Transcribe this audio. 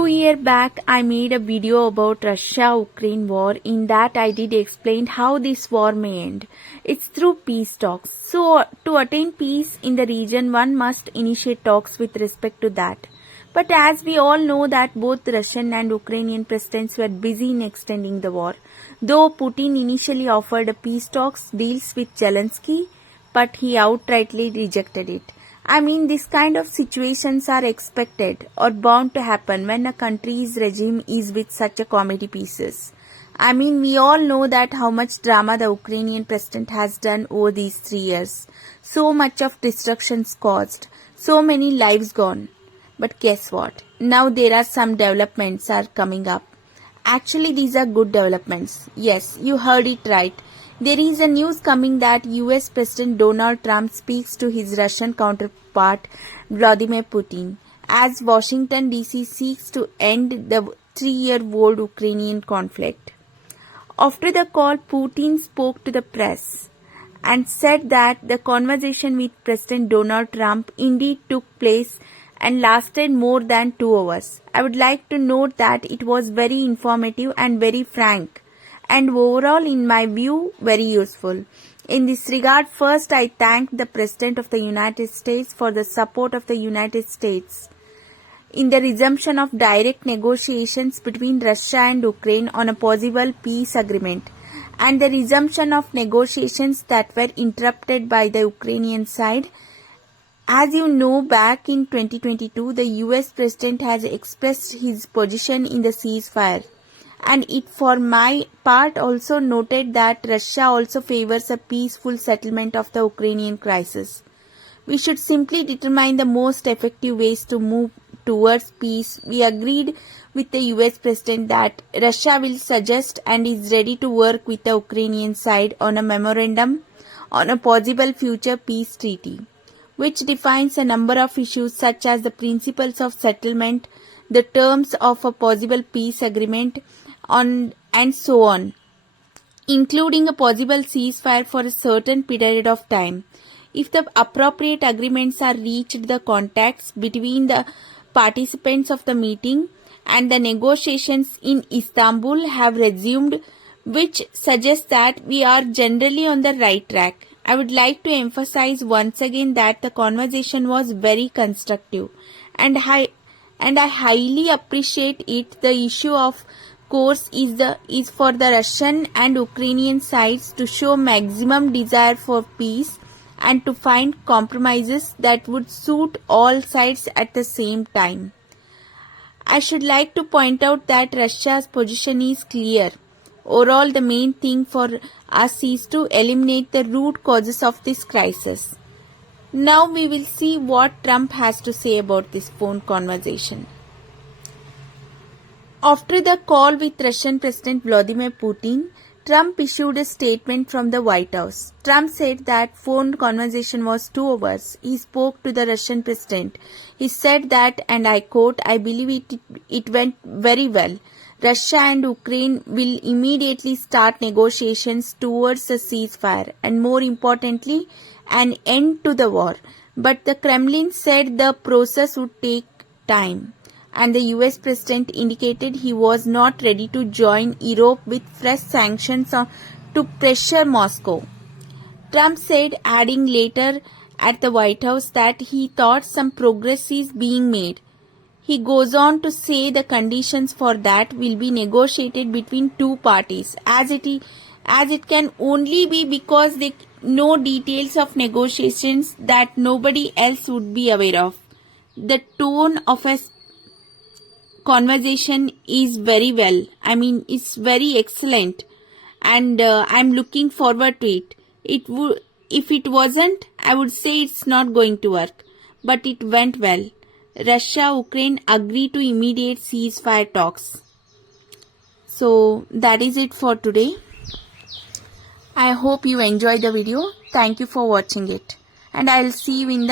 2 years back, I made a video about Russia-Ukraine war. In that, I did explain how this war may end. It's through peace talks. So, to attain peace in the region, one must initiate talks with respect to that. But as we all know that both Russian and Ukrainian presidents were busy in extending the war. Though Putin initially offered a peace talks deals with Zelensky, but he outrightly rejected it. I mean, this kind of situations are expected or bound to happen when a country's regime is with such a comedy pieces. I mean, we all know that how much drama the Ukrainian president has done over these 3 years. So much of destructions caused, so many lives gone. But guess what? Now there are some developments are coming up. Actually, these are good developments. Yes, you heard it right. There is a news coming that US President Donald Trump speaks to his Russian counterpart Vladimir Putin as Washington DC seeks to end the 3-year-old Ukrainian conflict. After the call, Putin spoke to the press and said that the conversation with President Donald Trump indeed took place and lasted more than 2 hours. I would like to note that it was very informative and very frank, and overall, in my view, very useful. In this regard, first I thank the President of the United States for the support of the United States in the resumption of direct negotiations between Russia and Ukraine on a possible peace agreement, and the resumption of negotiations that were interrupted by the Ukrainian side. As you know, back in 2022, the US President has expressed his position in the ceasefire. And it for my part also noted that Russia also favors a peaceful settlement of the Ukrainian crisis. We should simply determine the most effective ways to move towards peace. We agreed with the US President that Russia will suggest and is ready to work with the Ukrainian side on a memorandum on a possible future peace treaty, which defines a number of issues such as the principles of settlement, the terms of a possible peace agreement, and so on, including a possible ceasefire for a certain period of time. If the appropriate agreements are reached, the contacts between the participants of the meeting and the negotiations in Istanbul have resumed, which suggests that we are generally on the right track. I would like to emphasize once again that the conversation was very constructive, and I highly appreciate it. The issue of course is for the Russian and Ukrainian sides to show maximum desire for peace and to find compromises that would suit all sides at the same time. I should like to point out that Russia's position is clear. Overall, the main thing for us is to eliminate the root causes of this crisis. Now we will see what Trump has to say about this phone conversation. After the call with Russian President Vladimir Putin, Trump issued a statement from the White House. Trump said that phone conversation was 2 hours. He spoke to the Russian president. He said that, and I quote, "I believe it went very well. Russia and Ukraine will immediately start negotiations towards a ceasefire and, more importantly, an end to the war. But the Kremlin said the process would take time." And the US President indicated he was not ready to join Europe with fresh sanctions to pressure Moscow. Trump said, adding later at the White House that he thought some progress is being made. He goes on to say the conditions for that will be negotiated between two parties, as it can only be because they know details of negotiations that nobody else would be aware of. The tone of a conversation is very well. I mean, it's very excellent, and I'm looking forward to it. If it wasn't, I would say it's not going to work, but it went well. Russia, Ukraine agreed to immediate ceasefire talks. So that is it for today. I hope you enjoyed the video. Thank you for watching it, and I'll see you in the